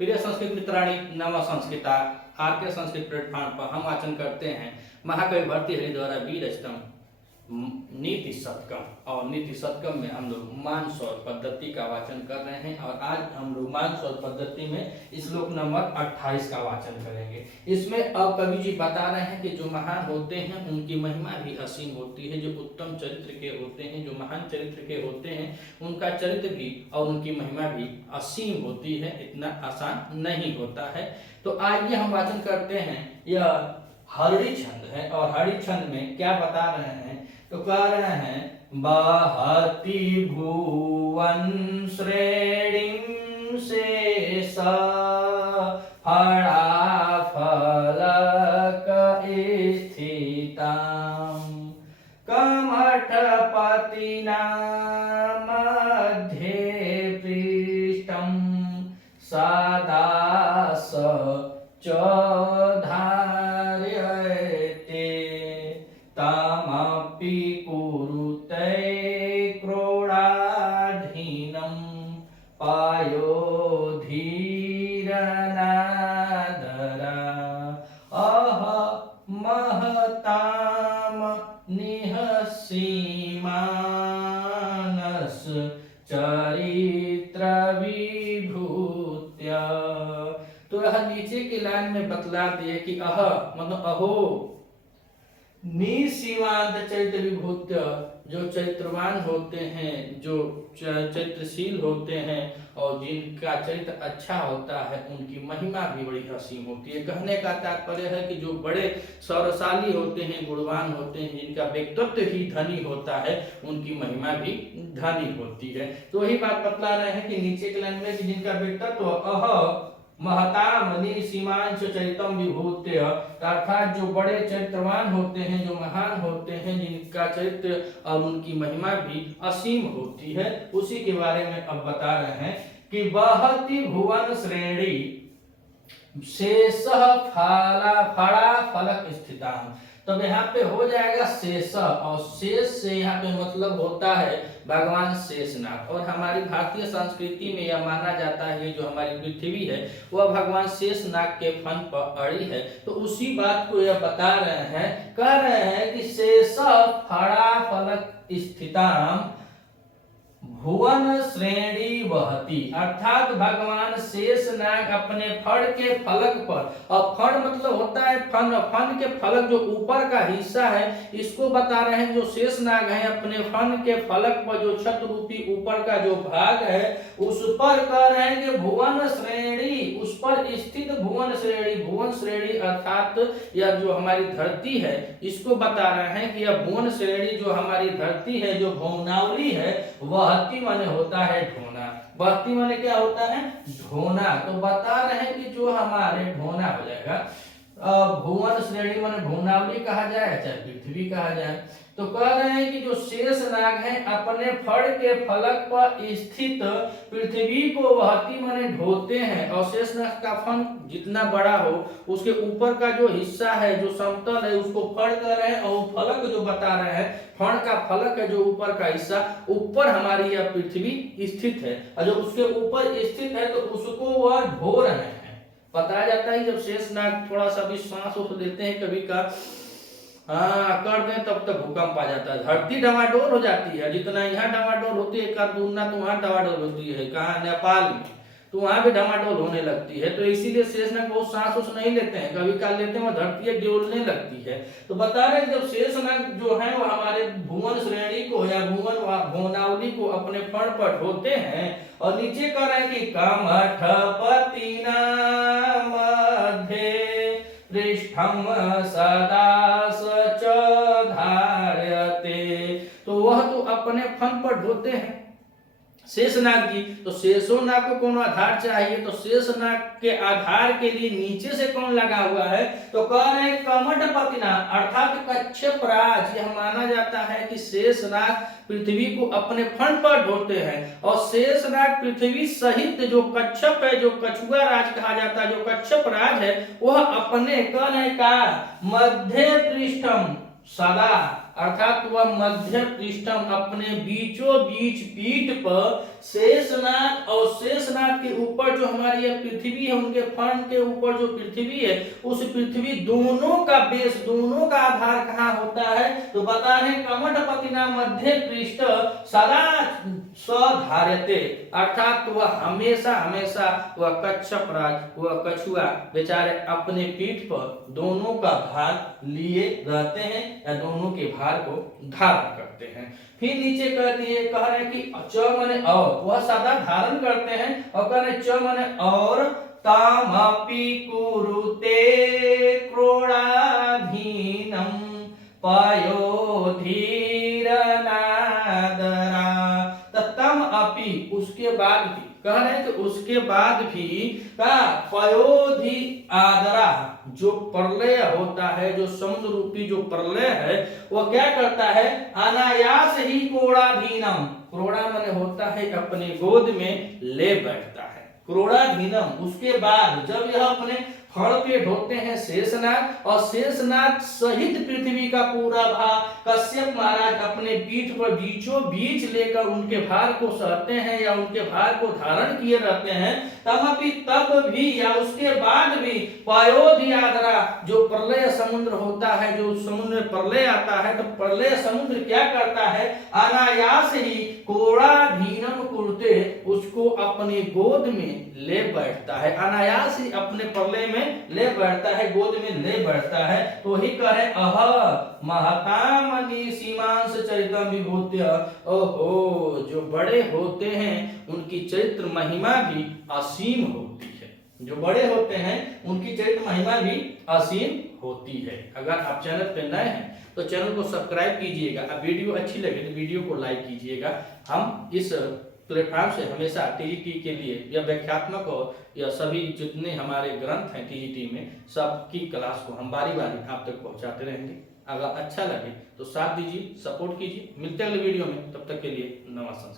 प्रिय संस्कृत मित्राणी नव संस्कृता R K. Sanskrit platform पर हम वाचन करते हैं महाकवि भर्तृहरि द्वारा वीरस्तम नीति शतकम। और नीति शतकम में हम लोग मान स्वर पद्धति का वाचन कर रहे हैं और आज हम लोग मान स्वर पद्धति में श्लोक नंबर 28 का वाचन करेंगे। इसमें अब कवि जी बता रहे हैं कि जो महान होते हैं उनकी महिमा भी असीम होती है। जो उत्तम चरित्र के होते हैं, जो महान चरित्र के होते हैं, उनका चरित्र भी और उनकी महिमा भी असीम होती है। इतना आसान नहीं होता है। तो आइए हम वाचन करते हैं। यह हरड़ी छंद है और हरड़ी छंद में क्या बता रहे हैं तो कह रहे हैं बहति भुवन श्रेणीं शेष फला फलक स्थितां कमठपतिना मध्ये पृष्ठं सदा च तमपि कुरुते क्रोडाधीनं पयोधीरनादरा अह महताम निहसीमानस चरित्र विभूत्य। तो यह नीचे की लाइन में बतला दिए कि अह मतलब अहो निसीमांत चरित्र विभूत्य, जो चरित्रवान होते हैं, जो चरित्रशील होते हैं और जिनका चरित्र अच्छा होता है, उनकी महिमा भी बड़ी असीम होती है। कहने का तात्पर्य है कि जो बड़े सौरशाली होते हैं, गुणवान होते हैं, जिनका व्यक्तित्व ही धनी होता है, उनकी महिमा भी धनी होती है। तो वही बात बतला रहे हैं कि नीचे के लाइन में कि जिनका व्यक्तित्व अह महतामनि सीमांश चरितम विभूत्य, अर्थात जो बड़े चरित्रवान होते हैं, जो महान होते हैं, जिनका चरित्र और उनकी महिमा भी असीम होती है, उसी के बारे में अब बता रहे हैं कि बहति भुवन श्रेणी शेष फला फलक स्थितां। तब यहाँ पे हो जाएगा शेष, और शेष से यहाँ पे मतलब होता है भगवान शेषनाग। और हमारी भारतीय संस्कृति में यह माना जाता है जो हमारी पृथ्वी है वह भगवान शेषनाग के फन पर अड़ी है। तो उसी बात को यह बता रहे हैं, कह रहे हैं कि शेष फड़ा फलक स्थितां भुवन श्रेणी वहति, अर्थात भगवान शेषनाग अपने फड़ के फलक पर, और फड़ मतलब होता है फन, फन के फलक जो ऊपर का हिस्सा है, इसको बता रहे हैं जो शेषनाग है अपने फन के फलक पर जो छत रूपी ऊपर का जो भाग है उस पर कह रहे हैं कि भुवन श्रेणी, उस पर स्थित भुवन श्रेणी। भुवन श्रेणी अर्थात यह जो हमारी धरती है इसको बता रहे हैं कि यह भुवन श्रेणी जो हमारी धरती है, जो भुवनावली है, वहति माने होता है ढोना। बहती माने क्या होता है ढोना। तो बता रहे हैं कि जो हमारे ढोना हो जाएगा भुवन श्रेणी माने भुवनावली कहा जाए चाहे पृथ्वी कहा जाए। तो कह रहे हैं कि जो शेषनाग है अपने फड़ के फलक पर स्थित पृथ्वी को वहति माने ढोते हैं, और शेषनाग का फन जितना बड़ा हो उसके ऊपर का जो हिस्सा है, जो समतल है, उसको फड़ कर रहे हैं, और फलक जो बता रहे हैं फण का फलक है जो ऊपर का हिस्सा, ऊपर हमारी यह पृथ्वी स्थित है, और जो उसके ऊपर स्थित है तो उसको वह ढो रहे हैं। बताया जाता है जब शेषनाग थोड़ा सा भी सांस लेते हैं कभी का कर दें तब तक भूकंप आ जाता है, धरती डवाडोल हो जाती है। जितना यहाँ डवाडोल होती है एक दूना तो वहां डवाडोल होती है, कहाँ नेपाल में, तो वहां भी डवाडोल होने लगती है। तो इसीलिए शेषनाग बहुत सांस नहीं लेते हैं, कभी काल लेते हैं वो धरती डोलने लगती है। तो बता रहे हैं जब शेषनाग जो है वो हमारे भुवन श्रेणी को या भुवनावली को अपने फण पर ढोते हैं, और नीचे कह रहे हैं कि कमठपतिना मध्ये पृष्ठम सदा च धार्यते। तो वह तो अपने फन पर ढोते हैं शेषनाग जी। तो शेषनाग को कौन आधार चाहिए, तो शेषनाग के आधार के लिए नीचे से कौन लगा हुआ है, तो कह रहे हैं कमठपतिना अर्थात कच्छप राज। यह माना जाता है कि शेषनाग पृथ्वी को अपने फन पर ढोते हैं, और शेषनाग पृथ्वी सहित जो कच्छप है, जो कछुआ राज कहा जाता है, जो कच्छप राज है, वह अपने कह रहे का मध्य पृष्ठम सदा अर्थात वह मध्य पृष्ठम अपने बीचों बीच पीठ पर शेषनाग और शेषनाग के ऊपर जो हमारी यह पृथ्वी है, उनके फर्न के ऊपर जो पृथ्वी है, उस पृथ्वी दोनों का बेस, दोनों का आधार कहाँ होता है? तो बता रहे कमठपतिना मध्य पृष्ठ सदा स्वधार्यते, अर्थात वह हमेशा हमेशा वह कच्छप राज, वह कछुआ बेचारे अपने पीठ पर दोनों का भार लिए रहते हैं या दोनों के भार को धारण करते हैं। फिर नीचे कह रहे हैं कि च माने और, वह सदा धारण करते हैं, और कह रहे च माने और, तामपि कुरुते क्रोडाधीनम पयोधीरनादरा, तम अपि उसके बाद भी, कह रहे हैं कि उसके बाद भी का पयोधि आदरा, जो प्रलय होता है, जो समुद्र रूपी जो प्रलय है, वह क्या करता है? अनायास ही क्रोडाधीनम, क्रोड़ा माने होता है अपने गोद में ले बैठता है, क्रोडाधीनम। उसके बाद जब यह अपने फड़ पे ढोते हैं शेषनाग, और शेषनाग सहित पृथ्वी का पूरा भार कश्यप महाराज अपने पीठ पर बीचों बीच लेकर उनके भार को सहते हैं या उनके भार को धारण किए रहते हैं, तब भी या उसके बाद भी पयोधि आदरा, जो प्रलय समुद्र होता है, जो समुद्र में प्रलय आता है, तो प्रलय समुद्र क्या करता है? अनायास ही क्रोडाधीनम कुरुते, उसको अपनी गोद में ले बैठता है, अनायास ही अपने प्रलय में ले बैठता है, गोद में ले बैठता है। तो ही करे अह महतामनि सीमांश चरितम विभूत्य, ओहो जो बड़े होते हैं उनकी चरित्र महिमा भी असीम होती है, जो बड़े होते हैं उनकी चरित्र महिमा भी असीम होती है। अगर आप चैनल पे नए हैं तो चैनल को सब्सक्राइब कीजिएगा, अब वीडियो अच्छी लगे तो वीडियो को लाइक कीजिएगा। हम इस प्लेटफॉर्म से हमेशा टीजीटी के लिए या व्याख्यात्मक और या सभी जितने हमारे ग्रंथ हैं टीजीटी में, सबकी क्लास को हम बारी बारी आप तक पहुंचाते रहेंगे। अगर अच्छा लगे तो साथ दीजिए, सपोर्ट कीजिए। मिलते हैं अगले वीडियो में, तब तक के लिए नमस्कार।